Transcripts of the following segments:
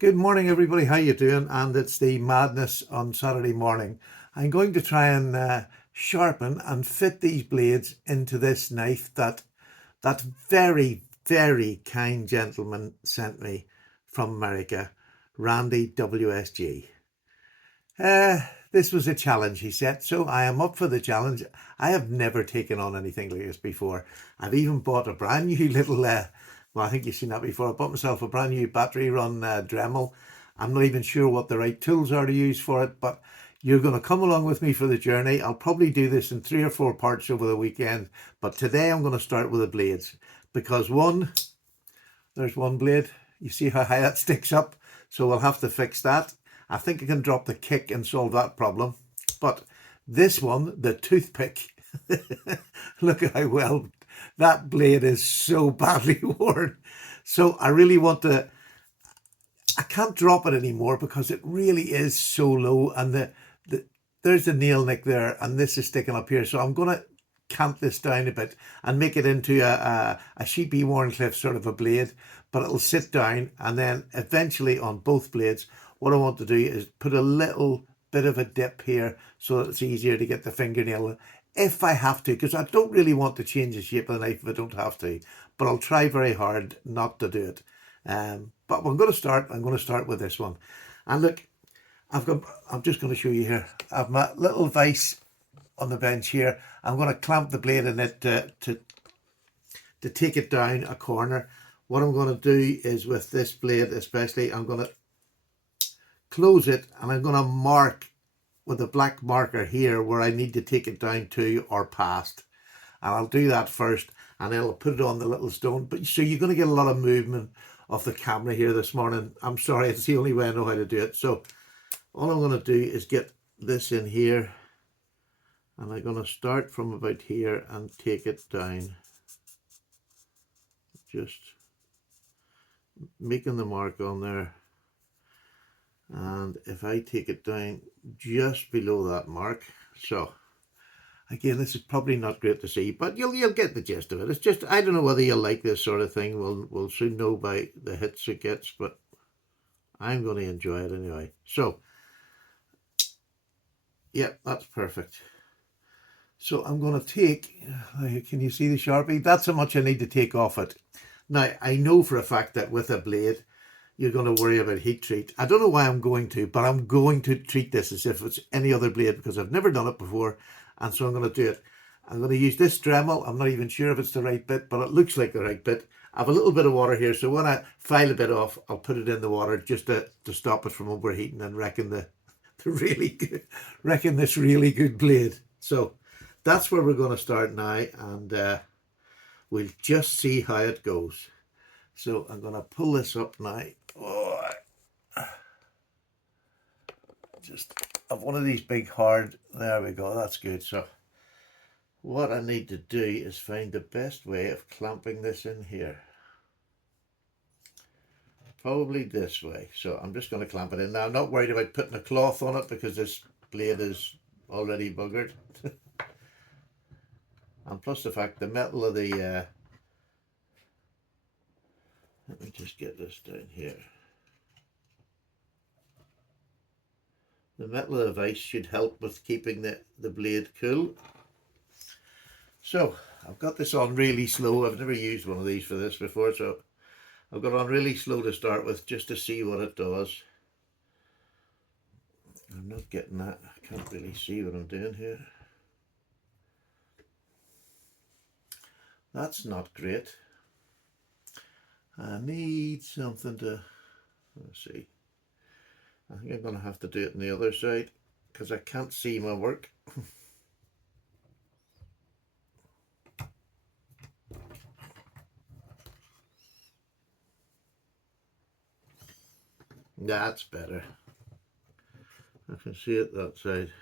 Good morning, everybody. How you doing? And it's the madness on Saturday morning. I'm going to try and sharpen and fit these blades into this knife that very, very kind gentleman sent me from America, Randy WSG. This was a challenge, he said, so I am up for the challenge. I have never taken on anything like this before. I've even bought a brand new little, well, I think you've seen that before. I bought myself a brand new battery run Dremel. I'm not even sure what the right tools are to use for it, but you're going to come along with me for the journey. I'll probably do this in 3 or 4 parts over the weekend, but today I'm going to start with the blades because there's one blade. You see how high that sticks up? So we'll have to fix that. I think I can drop the kick and solve that problem. But this one, the toothpick, look at how well that blade is so badly worn. So I really want to, I can't drop it anymore because it really is so low. And the there's the nail nick there and this is sticking up here. So I'm going to cant this down a bit and make it into a sheepy Wharncliffe sort of a blade, but it'll sit down. And then eventually on both blades, what I want to do is put a little bit of a dip here so that it's easier to get the fingernail if I have to, because I don't really want to change the shape of the knife if I don't have to, but I'll try very hard not to do it. But I'm going to start. I'm going to start with this one. And look, I'm just going to show you here. I've my little vise on the bench here. I'm going to clamp the blade in it to take it down a corner. What I'm going to do is with this blade especially, I'm going to close it and I'm going to mark with a black marker here where I need to take it down to or past. And I'll do that first and then I'll put it on the little stone. But so you're going to get a lot of movement of the camera here this morning. I'm sorry, it's the only way I know how to do it. So all I'm going to do is get this in here and I'm going to start from about here and take it down, just making the mark on there. And if I take it down just below that mark, so again, this is probably not great to see, but you'll get the gist of it. It's just, I don't know whether you'll like this sort of thing. We'll soon know by the hits it gets, but I'm going to enjoy it anyway. So yeah, that's perfect. So I'm going to take, can you see the Sharpie? That's how much I need to take off it. Now, I know for a fact that with a blade, you're going to worry about heat treat. I don't know why I'm going to, but I'm going to treat this as if it's any other blade because I've never done it before. And so I'm going to do it. I'm going to use this Dremel. I'm not even sure if it's the right bit, but it looks like the right bit. I have a little bit of water here, so when I file a bit off, I'll put it in the water just to stop it from overheating and wrecking the really good, wrecking this really good blade. So that's where we're going to start now, and we'll just see how it goes. So I'm going to pull this up now. Oh, just have one of these big hard, there we go, that's good. So what I need to do is find the best way of clamping this in here. Probably this way. So I'm just going to clamp it in. Now I'm not worried about putting a cloth on it because this blade is already buggered. And plus the fact the metal of the let me just get this down here. The metal of the vise should help with keeping the blade cool. So I've got this on really slow. I've never used one of these for this before, so I've got on really slow to start with just to see what it does. I'm not getting that. I can't really see what I'm doing here. That's not great. I need something to, let's see. I think I'm going to have to do it on the other side because I can't see my work. That's better. I can see it that side.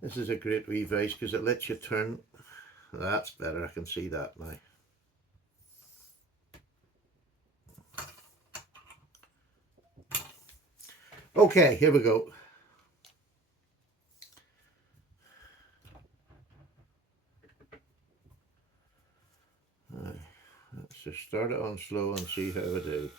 This is a great wee vise because it lets you turn. That's better. I can see that now. Okay, here we go. just start it on slow and see how it is.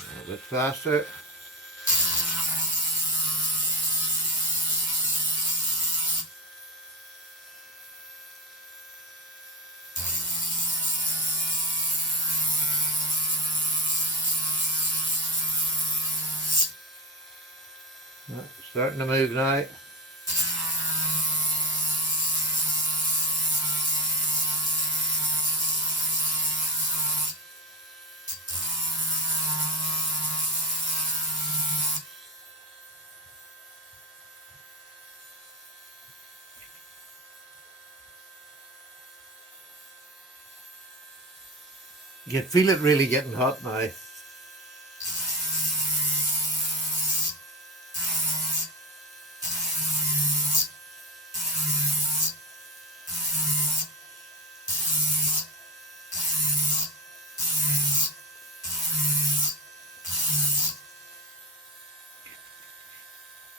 A bit faster. Starting to move now. You can feel it really getting hot now.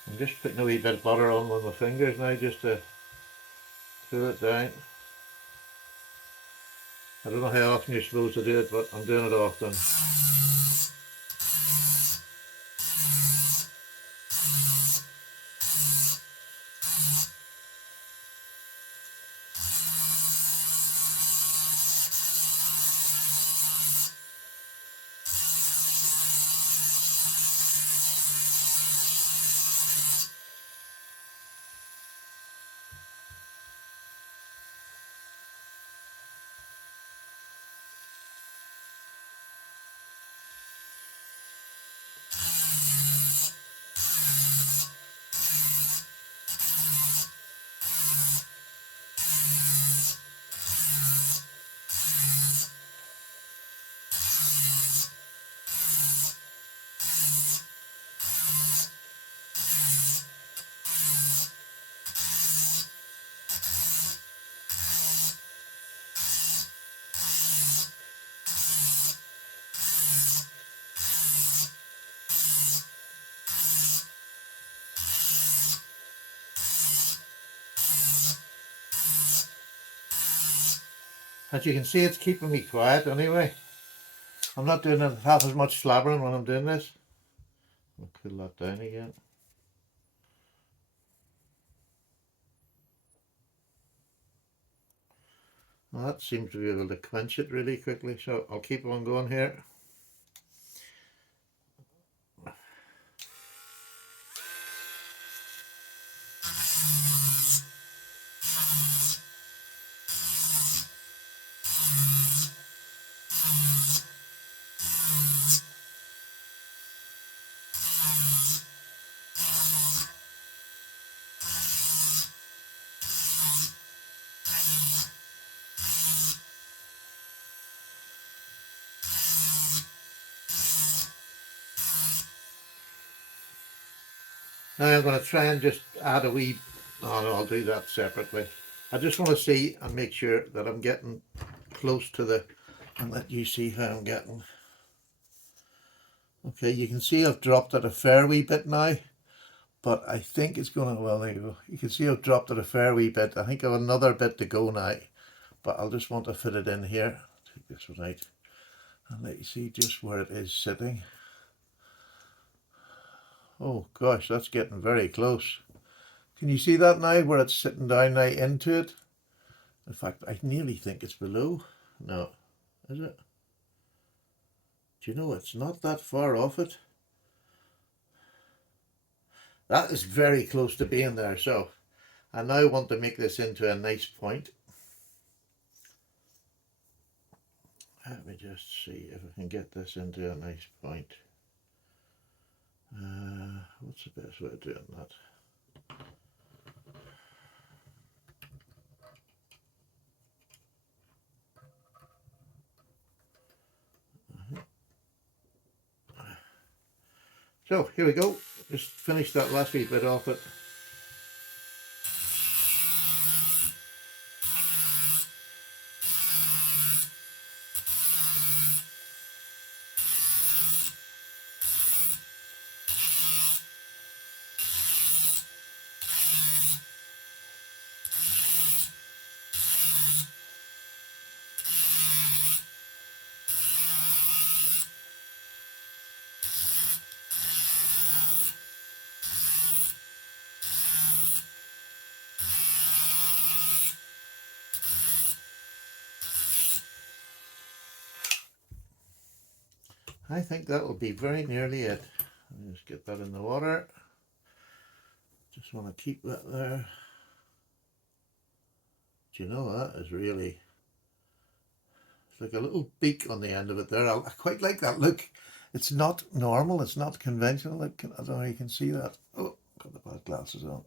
I'm just putting a wee bit of butter on with my fingers now just to cool it down. I don't know how often you're supposed to do it, but I'm doing it often. As you can see, it's keeping me quiet anyway. I'm not doing half as much slabbering when I'm doing this. I'll cool that down again. Well, that seems to be able to quench it really quickly, so I'll keep on going here. Now I'm going to try and just add a wee, oh no, I'll do that separately. I just want to see and make sure that I'm getting close to the, and let you see how I'm getting. Okay, you can see I've dropped it a fair wee bit now, but I think it's going to, well, there you go. You can see I've dropped it a fair wee bit. I think I have another bit to go now, but I'll just want to fit it in here. Take this one out and let you see just where it is sitting. Oh gosh, that's getting very close. Can you see that now, where it's sitting down now into it? In fact, I nearly think it's below. No, is it? Do you know, it's not that far off it. That is very close to being there. So I now want to make this into a nice point. Let me just see if I can get this into a nice point. What's the best way of doing that? So here we go. just finish that last wee bit off it. I think that will be very nearly it. I'll just get that in the water. Just want to keep that there. Do you know, that is really, it's like a little beak on the end of it there. I quite like that look. It's not normal, it's not conventional. I don't know if you can see that. Oh, got the bad glasses on.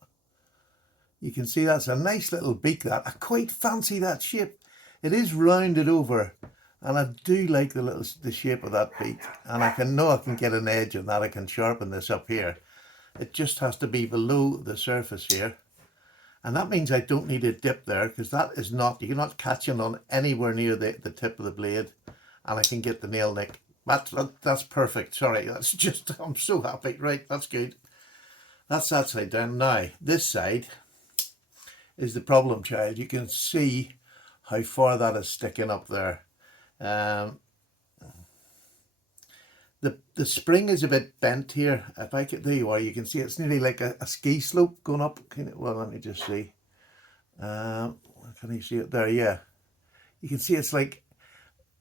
You can see that's a nice little beak, that. I quite fancy that shape. It is rounded over, and I do like the shape of that beak. And I can get an edge on that. I can sharpen this up here. It just has to be below the surface here. And that means I don't need a dip there, because that is not, you're not catching on anywhere near the tip of the blade, and I can get the nail nick. That's perfect. Sorry, that's just, I'm so happy. Right, that's good. That's that side down. Now, this side is the problem child. You can see how far that is sticking up there. The spring is a bit bent here. If I could, there you are, you can see it's nearly like a ski slope going up. Well, let me just see. Can you see it there? Yeah. You can see it's like,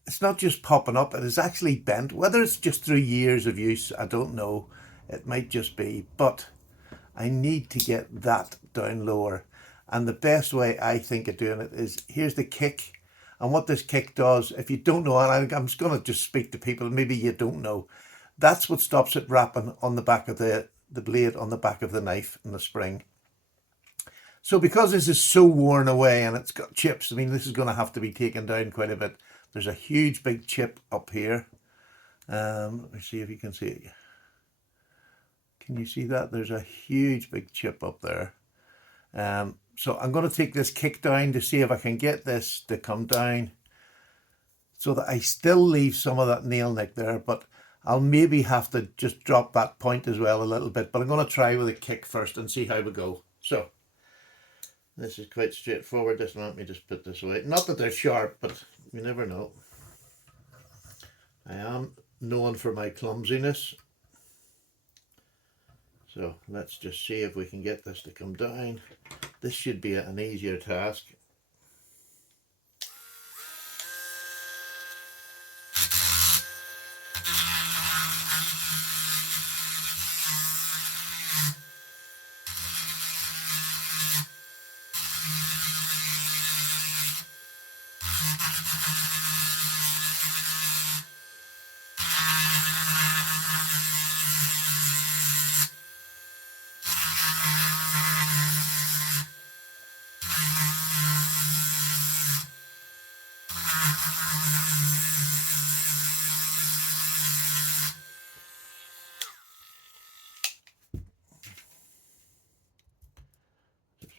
it's not just popping up, it is actually bent. Whether it's just through years of use, I don't know. It might just be, but I need to get that down lower. And the best way I think of doing it is, here's the kick. And what this kick does, if you don't know, and I'm just going to just speak to people, maybe you don't know, that's what stops it wrapping on the back of the blade, on the back of the knife and the spring. So because this is so worn away and it's got chips, I mean, this is going to have to be taken down quite a bit. There's a huge big chip up here. Let me see if you can see it. Can you see that? There's a huge big chip up there. So I'm going to take this kick down to see if I can get this to come down so that I still leave some of that nail nick there, but I'll maybe have to just drop that point as well a little bit, but I'm going to try with a kick first and see how we go. So this is quite straightforward. Just let me just put this away. Not that they're sharp, but you never know. I am known for my clumsiness. So let's just see if we can get this to come down. This should be an easier task.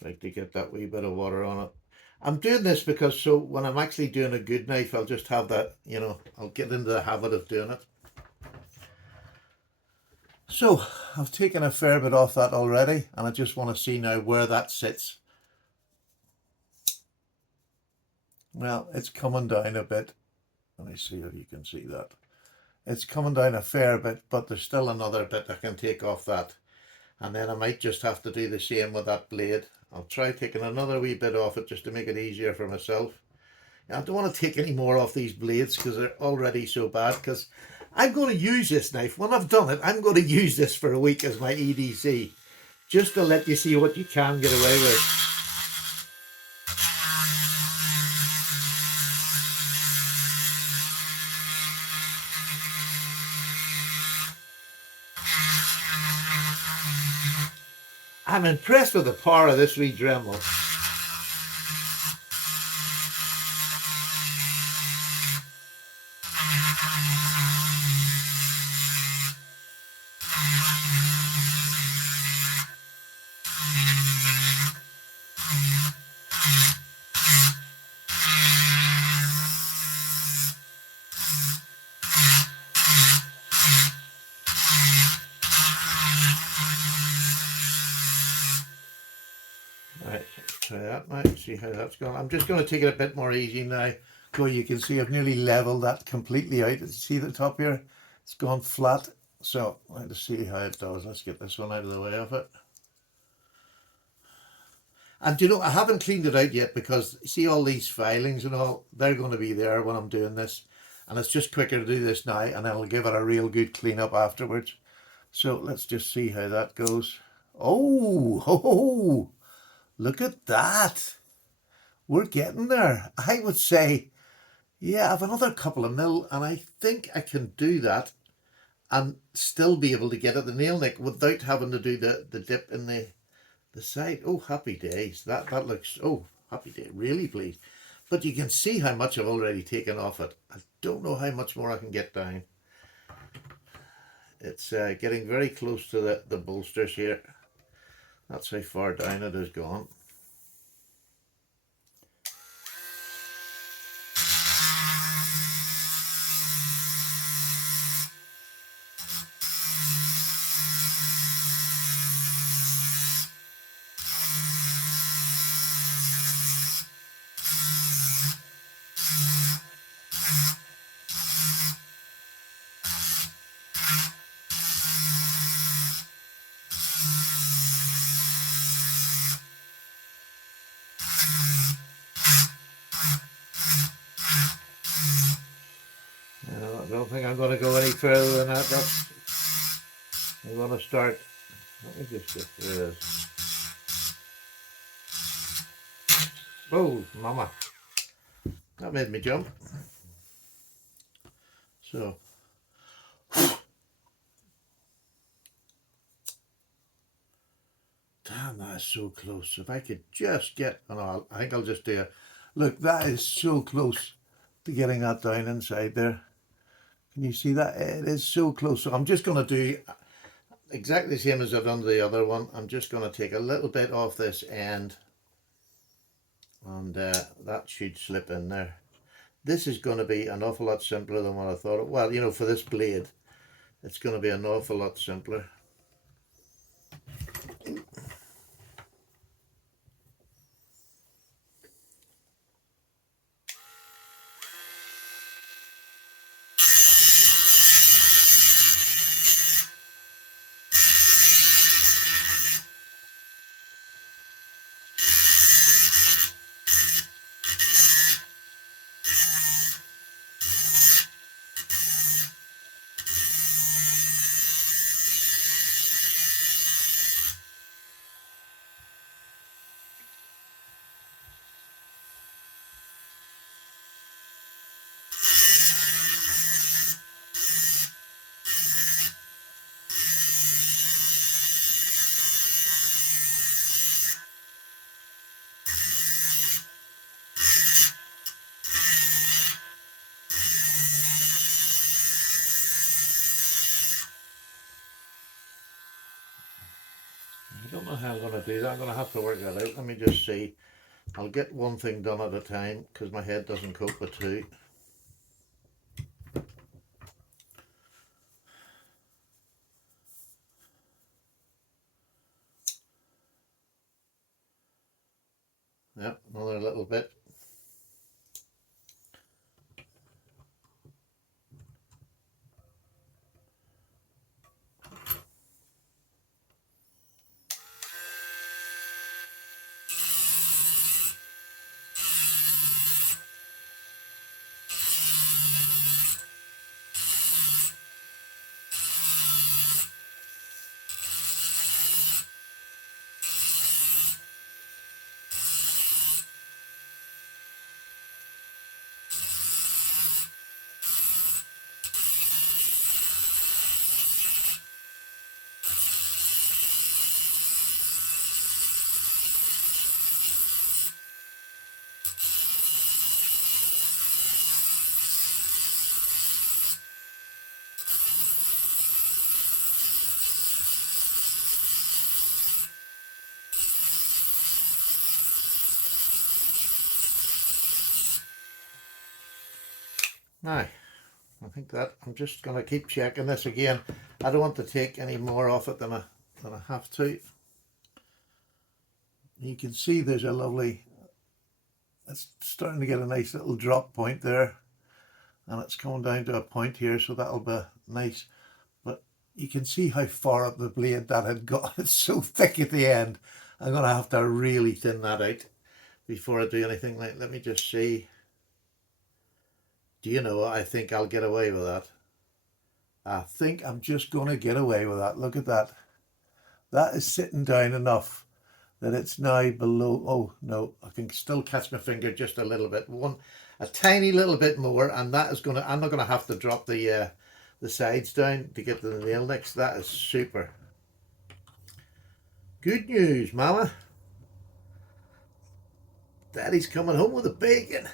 Like to get that wee bit of water on it. I'm doing this because so when I'm actually doing a good knife, I'll just have that, you know, I'll get into the habit of doing it. So I've taken a fair bit off that already, and I just want to see now where that sits. Well, it's coming down a bit. Let me see if you can see that. It's coming down a fair bit, but there's still another bit I can take off that. And then I might just have to do the same with that blade. I'll try taking another wee bit off it just to make it easier for myself. I don't want to take any more off these blades because they're already so bad, because I'm going to use this knife. When I've done it, I'm going to use this for a week as my EDC, just to let you see what you can get away with. I'm impressed with the power of this wee Dremel. try that now, see how that's going. I'm just going to take it a bit more easy now. So you can see I've nearly leveled that completely out. See the top here? It's gone flat. So let's see how it does. Let's get this one out of the way of it. And you know, I haven't cleaned it out yet because see all these filings and all, they're going to be there when I'm doing this. And it's just quicker to do this now, and I'll give it a real good clean up afterwards. So let's just see how that goes. Oh, look at that. We're getting there. I would say, yeah, I have another couple of mil, and I think I can do that and still be able to get at the nail nick without having to do the dip in the side. Oh, happy days. That looks, oh, happy day. Really pleased. But you can see how much I've already taken off it. I don't know how much more I can get down. It's getting very close to the bolsters here. That's how far down it has gone. I don't think I'm going to go any further than that. I'm going to start. Let me just get through this. Oh, mama. That made me jump. So. Damn, that's so close. If I could just get, oh, I think I'll just do it. Look, that is so close to getting that down inside there. Can you see that? It is so close. So I'm just going to do exactly the same as I've done the other one. I'm just going to take a little bit off this end, and that should slip in there. This is going to be an awful lot simpler than what I thought. Well, you know, for this blade, it's going to be an awful lot simpler. I don't know how I'm going to do that. I'm going to have to work that out. Let me just see. I'll get one thing done at a time because my head doesn't cope with two. Yep, another little bit. Now, I think that I'm just going to keep checking this again. I don't want to take any more off it than I have to. You can see there's a lovely, it's starting to get a nice little drop point there, and it's coming down to a point here, so that'll be nice. But you can see how far up the blade that had got. It's so thick at the end. I'm going to have to really thin that out before I do anything. Like, let me just see. Do you know what? I think I'll get away with that. I think I'm just going to get away with that. Look at that. That is sitting down enough that it's now below. Oh no, I can still catch my finger just a little bit. A tiny little bit more, and that is going to. I'm not going to have to drop the sides down to get to the nail nicks. That is super. Good news, Mama. Daddy's coming home with the bacon.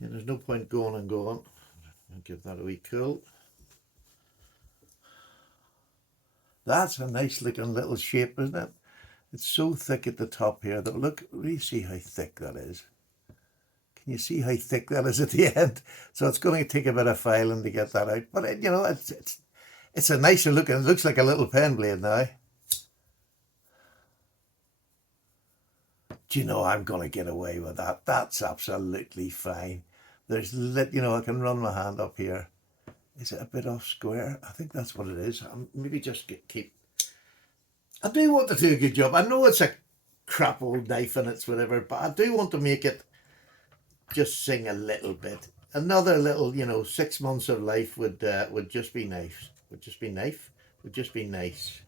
Yeah, there's no point going and going. I'll give that a wee cool. That's a nice looking little shape, isn't it? It's so thick at the top here that look, really see how thick that is. Can you see how thick that is at the end? So it's going to take a bit of filing to get that out. But you know, it's a nicer looking. It looks like a little pen blade now. Do you know, I'm going to get away with that. That's absolutely fine. There's you know, I can run my hand up here. Is it a bit off square? I think that's what it is. Maybe just keep. I do want to do a good job. I know it's a crap old knife and it's whatever, but I do want to make it just sing a little bit. Another little, you know, 6 months of life would just be nice. Would just be nice. Would just be nice.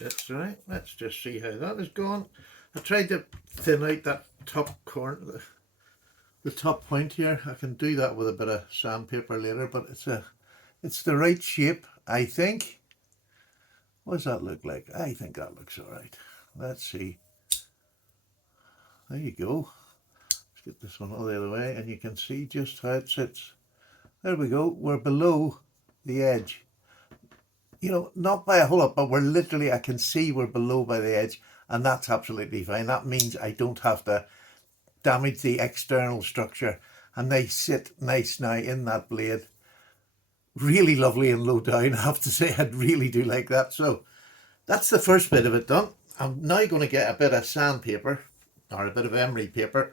That's right. Let's just see how that has gone. I tried to thin out that top corner, the top point here. I can do that with a bit of sandpaper later, but it's the right shape, I think. What does that look like? I think that looks all right. Let's see. There you go. Let's get this one all the other way, and you can see just how it sits. There we go. We're below the edge. You know, not by a whole lot, but we're literally, I can see we're below by the edge, and that's absolutely fine. That means I don't have to damage the external structure, and they sit nice now in that blade. Really lovely and low down, I have to say. I really do like that. So that's the first bit of it done. I'm now going to get a bit of sandpaper, or a bit of emery paper.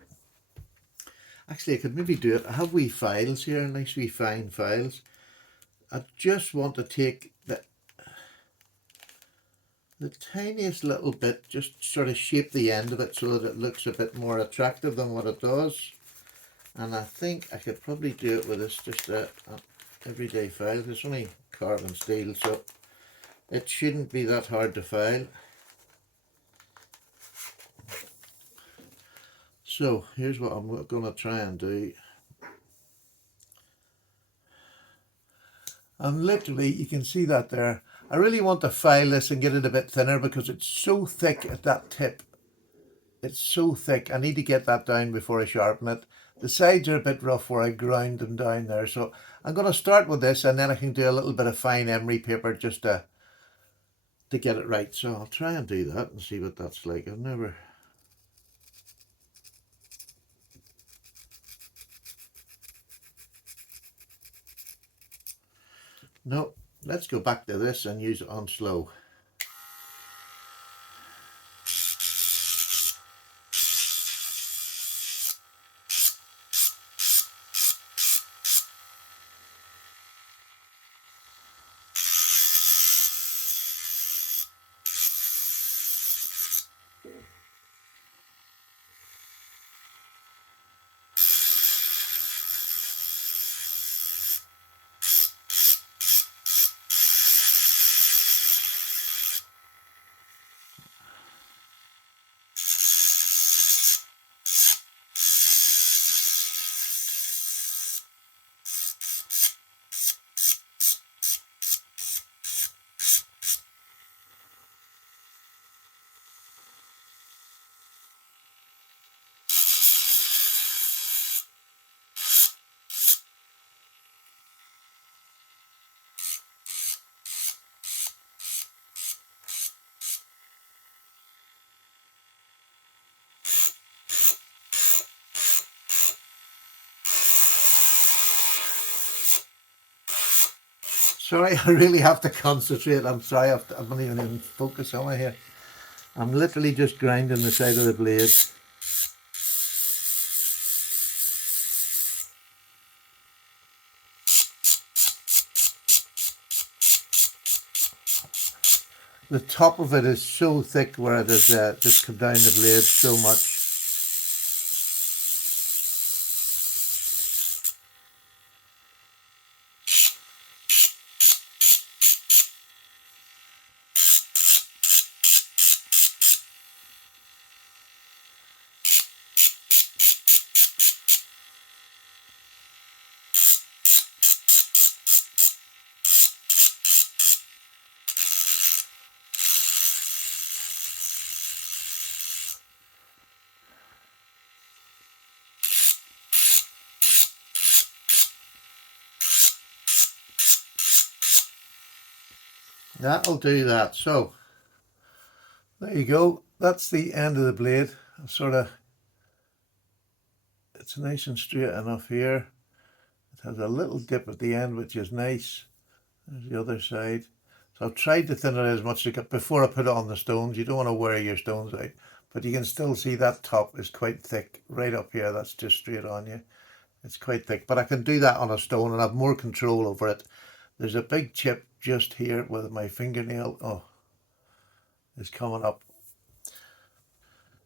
Actually, I could maybe do it. I have wee files here, nice wee fine files. I just want to take the tiniest little bit, just sort of shape the end of it so that it looks a bit more attractive than what it does. And I think I could probably do it with this, just an everyday file. It's only carbon steel, so it shouldn't be that hard to file. So here's what I'm going to try and do. And literally, you can see that there. I really want to file this and get it a bit thinner because it's so thick at that tip. It's so thick. I need to get that down before I sharpen it. The sides are a bit rough where I ground them down there. So I'm going to start with this, and then I can do a little bit of fine emery paper just to get it right. So I'll try and do that and see what that's like. I've never... No, let's go back to this and use it on slow. Sorry, I really have to concentrate. I'm sorry, I'm not even focus on it here. I'm literally just grinding the side of the blade. The top of it is so thick where it has just come down the blade so much. That'll do that. So there you go. That's the end of the blade. It's nice and straight enough here. It has a little dip at the end, which is nice. There's the other side. So I've tried to thin it as much as I could before I put it on the stones. You don't want to wear your stones out, but you can still see that top is quite thick right up here. That's just straight on you. It's quite thick, but I can do that on a stone and have more control over it. There's a big chip just here with my fingernail. Oh, it's coming up.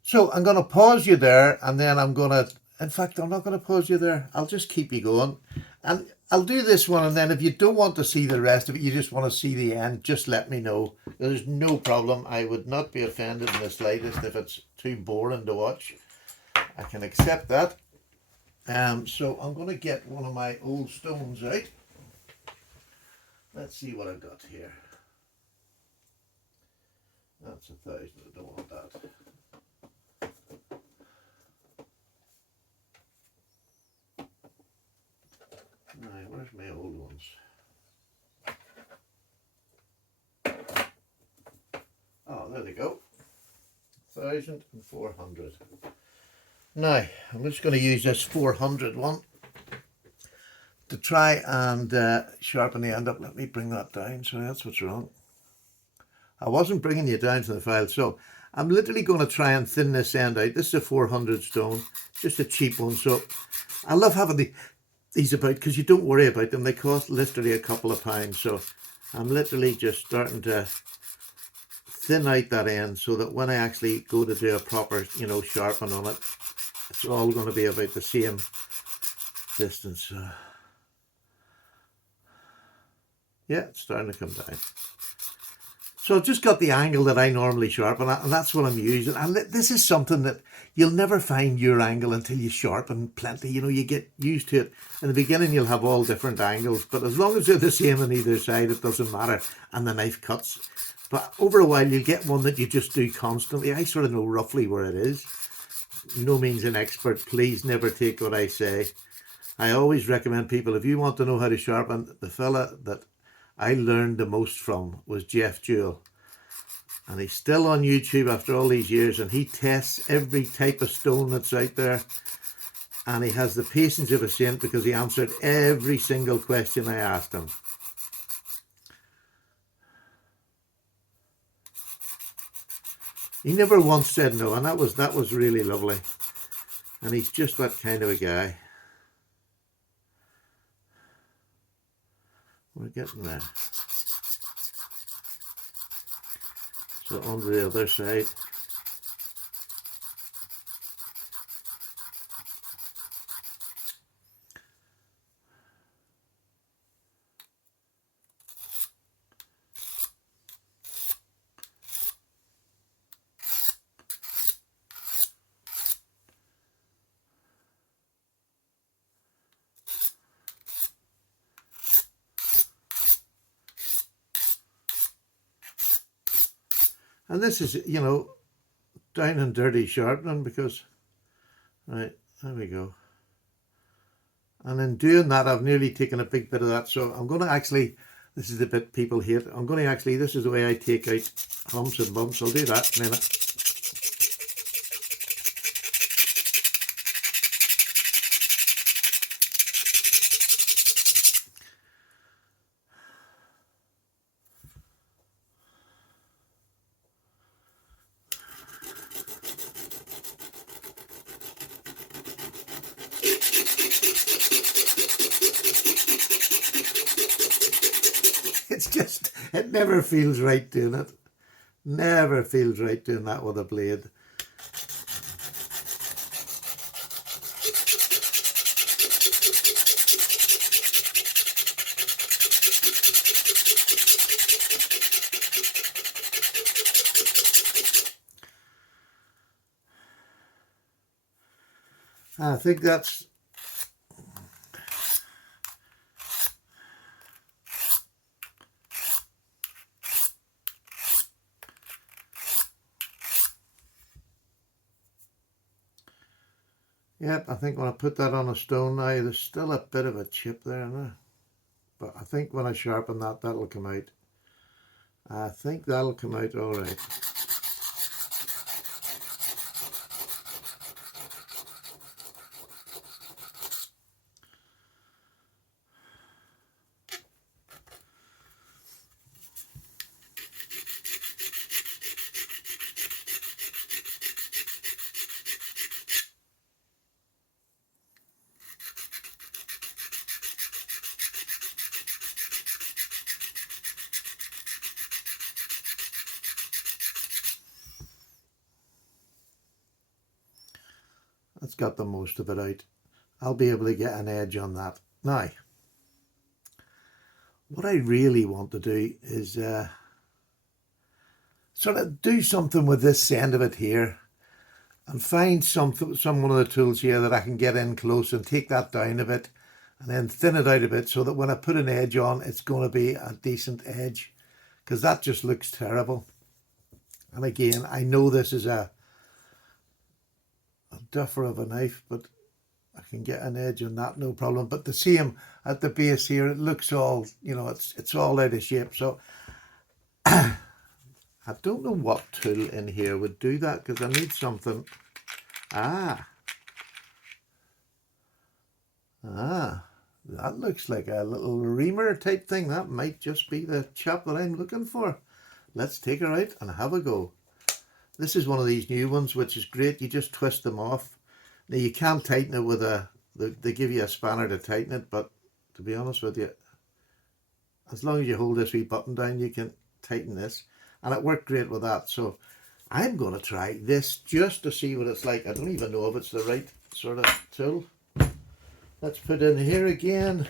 So I'm going to pause you there, and then I'm going to, in fact, I'm not going to pause you there. I'll just keep you going. And I'll do this one, and then if you don't want to see the rest of it, you just want to see the end, just let me know. There's no problem. I would not be offended in the slightest if it's too boring to watch. I can accept that. So I'm going to get one of my old stones out. Let's see what I've got here. That's 1,000. I don't want that. Now, where's my old ones? Oh, there they go. 1,400. Now, I'm just going to use this 400 one to try and sharpen the end up. Let me bring that down. So that's what's wrong. I wasn't bringing you down to the file. So I'm literally going to try and thin this end out. This is a 400 stone, just a cheap one. So I love having these about because you don't worry about them. They cost literally a couple of pounds. So I'm literally just starting to thin out that end so that when I actually go to do a proper, sharpen on it, it's all going to be about the same distance. Yeah, it's starting to come down. So I've just got the angle that I normally sharpen at, and that's what I'm using. And this is something that you'll never find your angle until you sharpen plenty. You get used to it. In the beginning, you'll have all different angles, but as long as they're the same on either side, it doesn't matter, and the knife cuts. But over a while, you'll get one that you just do constantly. I sort of know roughly where it is. No means an expert. Please never take what I say. I always recommend people, if you want to know how to sharpen, the fella that I learned the most from was Jeff Jewell. And he's still on YouTube after all these years, and he tests every type of stone that's out there. And he has the patience of a saint because he answered every single question I asked him. He never once said no, and that was really lovely. And he's just that kind of a guy. We're getting there. So on to the other side. And this is, down and dirty sharpening because, right, there we go. And in doing that, I've nearly taken a big bit of that. So I'm going to actually, this is the bit people hate. I'm going to actually, this is the way I take out humps and bumps. I'll do that in a minute. It's just, it never feels right doing it. Never feels right doing that with a blade. I think that's yep, I think when I put that on a stone now, there's still a bit of a chip there now. But I think when I sharpen that, that'll come out. I think that'll come out all right. That's got the most of it out. I'll be able to get an edge on that. Now, what I really want to do is sort of do something with this end of it here. and find some one of the tools here that I can get in close and take that down a bit and then thin it out a bit so that when I put an edge on, it's going to be a decent edge, because that just looks terrible. And again, I know this is a duffer of a knife, but I can get an edge on that, no problem. But the same at the base here, it looks all, you know, it's all out of shape. So I don't know what tool in here would do that, because I need something. That looks like a little reamer type thing. That might just be the chop that I'm looking for. Let's take her out and have a go. This is one of these new ones, which is great. You just twist them off. Now you can't tighten it with they give you a spanner to tighten it, but to be honest with you, as long as you hold this wee button down, you can tighten this. And it worked great with that. So I'm going to try this just to see what it's like. I don't even know if it's the right sort of tool. Let's put in here again.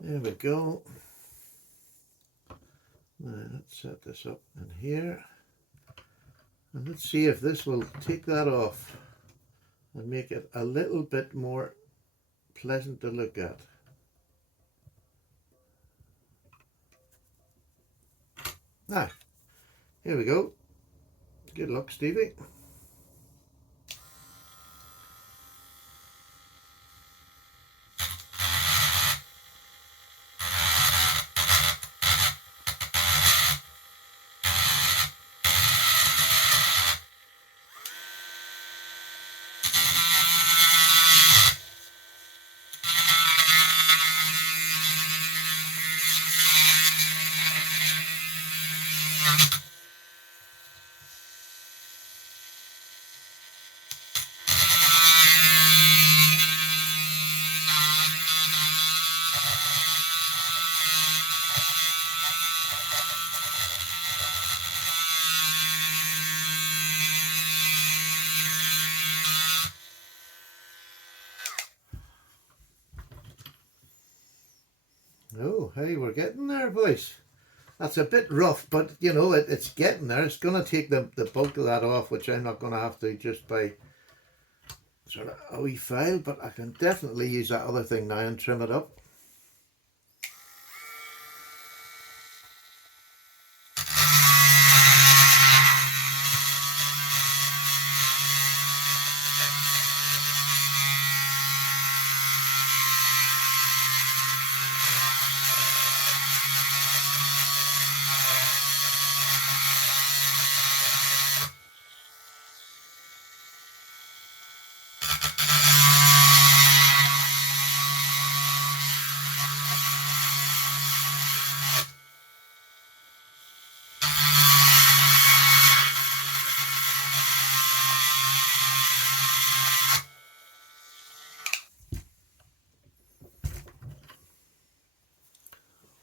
There we go. Now let's set this up in here. And let's see if this will take that off and make it a little bit more pleasant to look at. Now, here we go. Good luck, Stevie. Oh, hey, we're getting there, boys. That's a bit rough, but you know, it's getting there. It's going to take the bulk of that off, which I'm not going to have to just by sort of a wee file, but I can definitely use that other thing now and trim it up.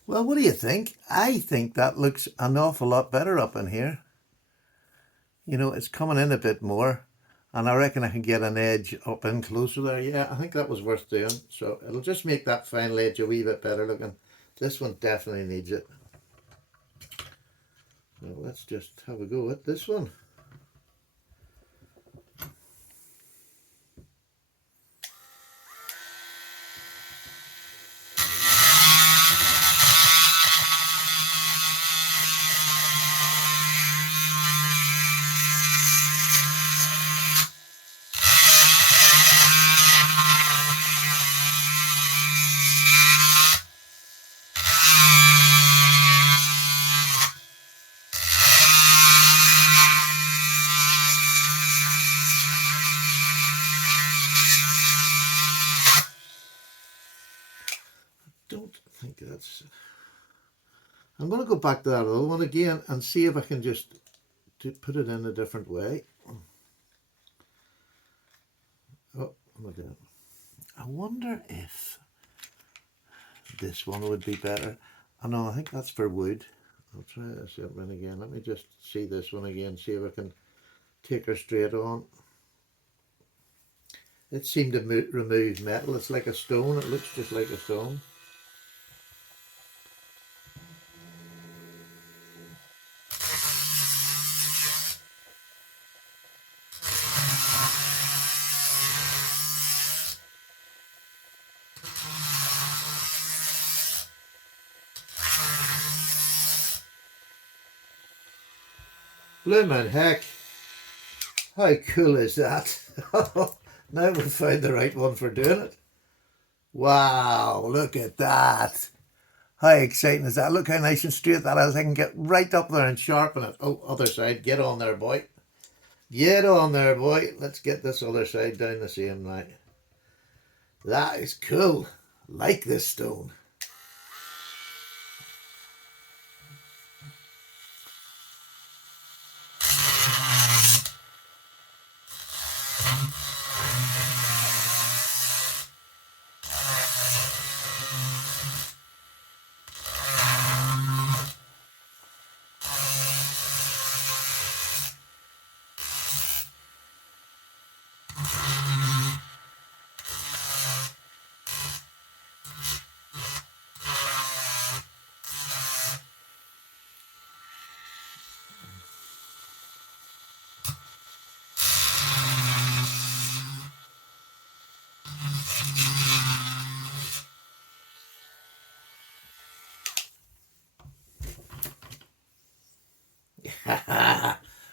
Well, what do you think? I think that looks an awful lot better up in here. You know, it's coming in a bit more, and I reckon I can get an edge up in closer there. Yeah, I think that was worth doing. So it'll just make that final edge a wee bit better looking. This one definitely needs it. Well, let's just have a go at this one. Don't think that's... I'm going to go back to that other one again and see if I can just put it in a different way. Oh, look at it. I wonder if this one would be better. Oh no, I think that's for wood. I'll try this one again. Let me just see this one again, see if I can take her straight on. It seemed to remove metal. It's like a stone. It looks just like a stone. Bloomin' heck. How cool is that? Now we've found the right one for doing it. Wow, look at that. How exciting is that? Look how nice and straight that is. I can get right up there and sharpen it. Oh, other side. Get on there, boy. Get on there, boy. Let's get this other side down the same now. That is cool. Like this stone.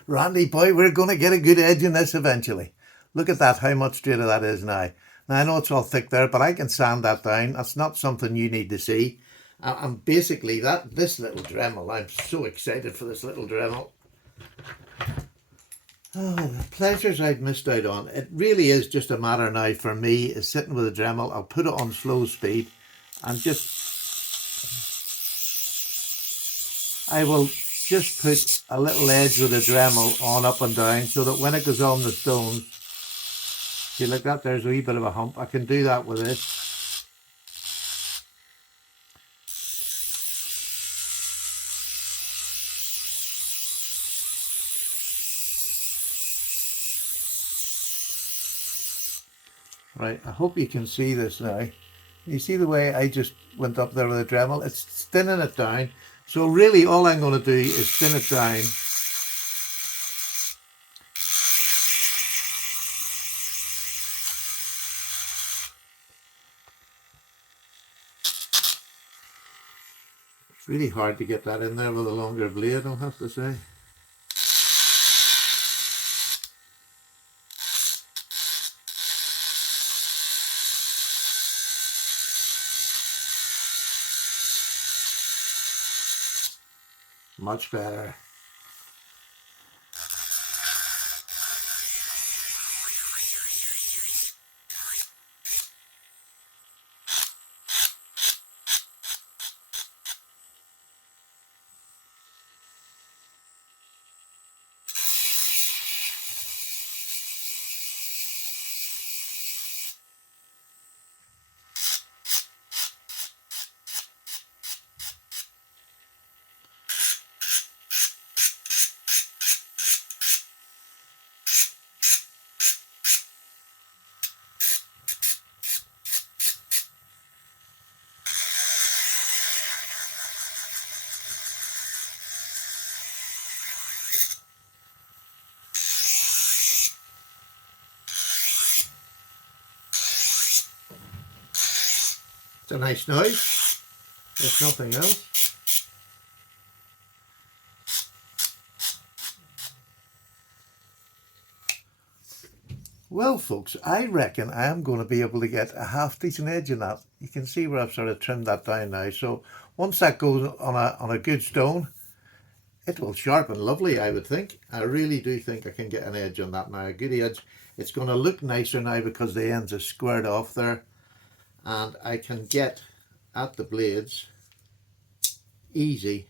Randy boy, we're going to get a good edge in this eventually. Look at that, how much straighter that is now. Now I know it's all thick there, but I can sand that down. That's not something you need to see. And basically this little Dremel, I'm so excited for this little Dremel. Oh, the pleasures I've missed out on. It really is just a matter now for me is sitting with a Dremel. I'll put it on slow speed and I will just put a little edge with a Dremel on up and down so that when it goes on the stones, see, look, that there's a wee bit of a hump. I can do that with this. Right, I hope you can see this now. You see the way I just went up there with a Dremel? It's thinning it down. So really all I'm going to do is thin it down. It's really hard to get that in there with a longer blade, I'll have to say. Much better. It's a nice noise, if nothing else. Well folks, I reckon I am going to be able to get a half decent edge in that. You can see where I've sort of trimmed that down now. So once that goes on a good stone, it will sharpen lovely, I would think. I really do think I can get an edge on that now, a good edge. It's going to look nicer now because the ends are squared off there. And I can get at the blades easy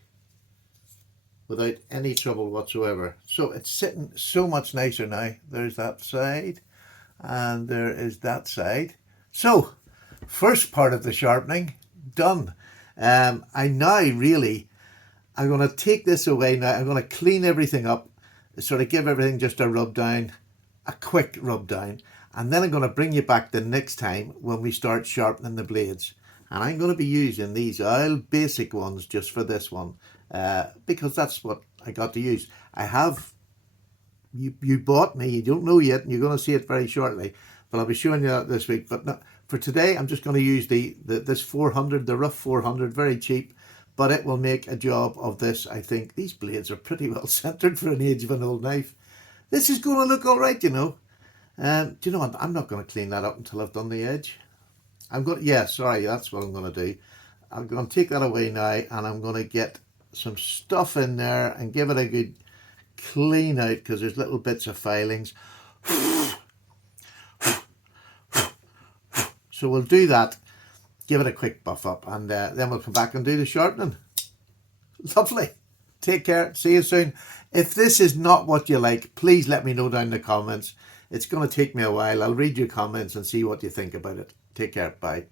without any trouble whatsoever. So it's sitting so much nicer now. There's that side and there is that side. So first part of the sharpening done. I'm going to take this away now. I'm going to clean everything up, sort of give everything just a rub down, a quick rub down, And then I'm going to bring you back the next time when we start sharpening the blades. And I'm going to be using these oil basic ones just for this one, because that's what I got to use. I have, you bought me, you don't know yet, and you're going to see it very shortly, but I'll be showing you that this week. But no, for today, I'm just going to use this 400, the rough 400, very cheap, but it will make a job of this. I think these blades are pretty well centered for an age of an old knife. This is going to look all right, you know. Do you know what? I'm not going to clean that up until I've done the edge. Yeah, sorry, that's what I'm going to do. I'm going to take that away now, and I'm going to get some stuff in there and give it a good clean out, because there's little bits of filings. So we'll do that, give it a quick buff up, and then we'll come back and do the sharpening. Lovely. Take care. See you soon. If this is not what you like, please let me know down in the comments. It's going to take me a while. I'll read your comments and see what you think about it. Take care. Bye.